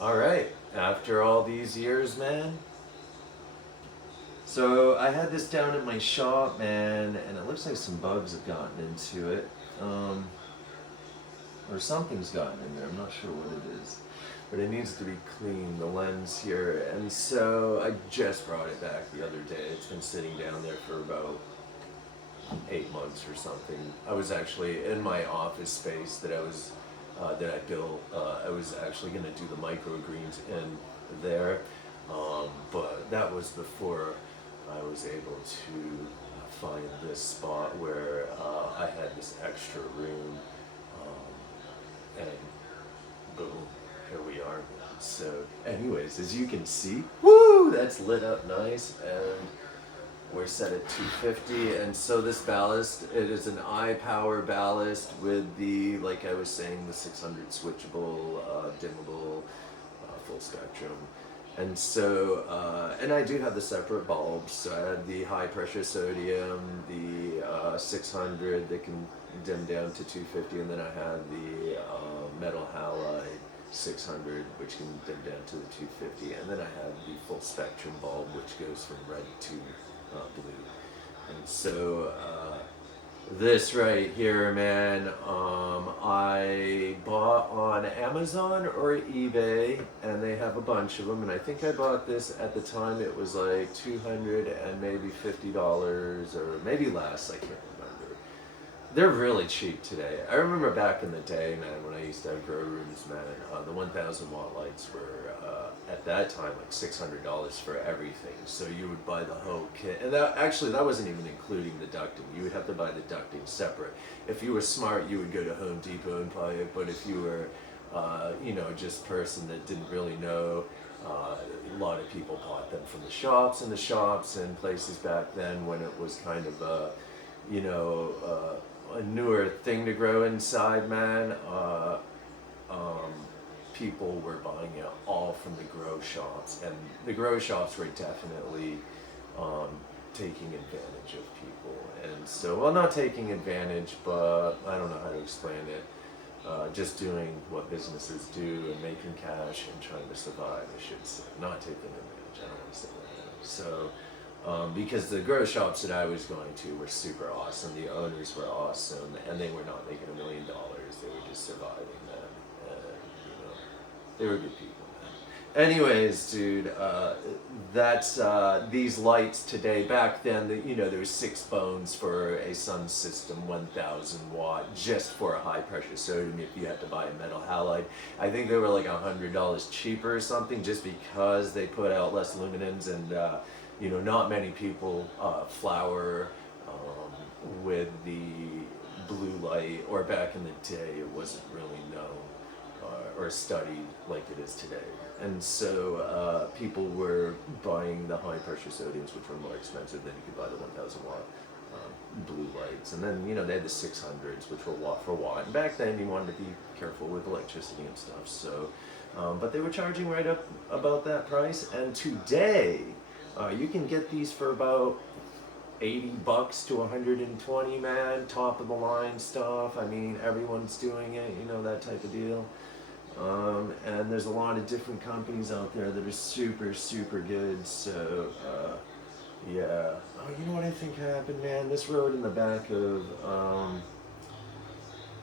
All right, after all these years, man. So I had this down at my shop, man, and it looks like some bugs have gotten into it. Um, or something's gotten in there. I'm not sure what it is. But it needs to be cleaned, the lens here. And so I just brought it back the other day. It's been sitting down there for about 8 months or something. I was actually in my office space that I built. I was actually going to do the microgreens in there, but that was before I was able to find this spot where I had this extra room, and boom, here we are. So, anyways, as you can see, woo, that's lit up nice, and we're set at 250. And so this ballast, it is an I-Power ballast with the, like I was saying, the 600 switchable, dimmable, full spectrum. And so, and I do have the separate bulbs. So I had the high pressure sodium, the 600 that can dim down to 250, and then I had the metal halide 600, which can dim down to the 250, and then I have the full spectrum bulb, which goes from red to blue. And so this right here, man, I bought on Amazon or eBay, and they have a bunch of them. And I think I bought this at the time. It was like $200 and maybe $50 or maybe less. I can't remember. They're really cheap today. I remember back in the day, man, when I used to have grow rooms, man, the 1,000 watt lights were at that time like $600 for everything. So you would buy the whole kit, and that wasn't even including the ducting. You would have to buy the ducting separate. If you were smart, you would go to Home Depot and buy it. But if you were, just a person that didn't really know, a lot of people bought them from the shops and places back then when it was kind of a newer thing to grow inside, man. People were buying it all from the grow shops, and the grow shops were definitely taking advantage of people. And so, well, not taking advantage, but I don't know how to explain it. Just doing what businesses do and making cash and trying to survive, I should say. Not taking advantage, I don't want to say that. So, because the grow shops that I was going to were super awesome, the owners were awesome, and they were not making $1 million. They were just surviving, man. And, they were good people, man. Anyways, dude, that's these lights today. Back then, there was 6 bones for a sun system, 1,000 watt, just for a high pressure sodium. If you had to buy a metal halide, I think they were like $100 cheaper or something, just because they put out less luminance, and not many people flower with the blue light, or back in the day, it wasn't really known or studied like it is today. And so people were buying the high pressure sodiums, which were more expensive than you could buy the 1,000 watt blue lights. And then, they had the 600s, which were watt for watt. And back then, you wanted to be careful with electricity and stuff. So, but they were charging right up about that price. And today, you can get these for about $80 to $120, man. Top of the line stuff. I mean, everyone's doing it, that type of deal. And there's a lot of different companies out there that are super, super good. So, yeah. Oh, you know what I think happened, man? This road in the back of,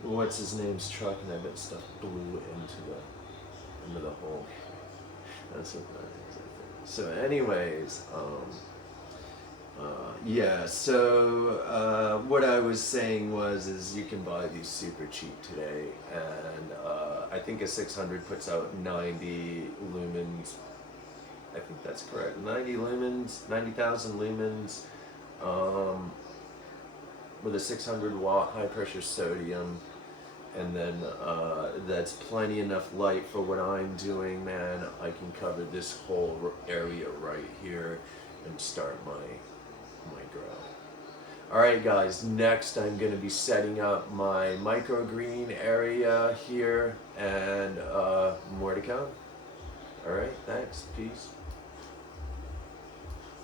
what's his name's truck, and I bet stuff blew into the hole. That's what that is, I think. So, anyways, yeah, so what I was saying is you can buy these super cheap today, and I think a 600 puts out 90 lumens. I think that's correct. 90 lumens, 90,000 lumens, with a 600 watt high pressure sodium, and then that's plenty enough light for what I'm doing, man. I can cover this whole area right here and start my grow. Alright guys, next I'm going to be setting up my microgreen area here, and more to come. Alright, thanks, peace.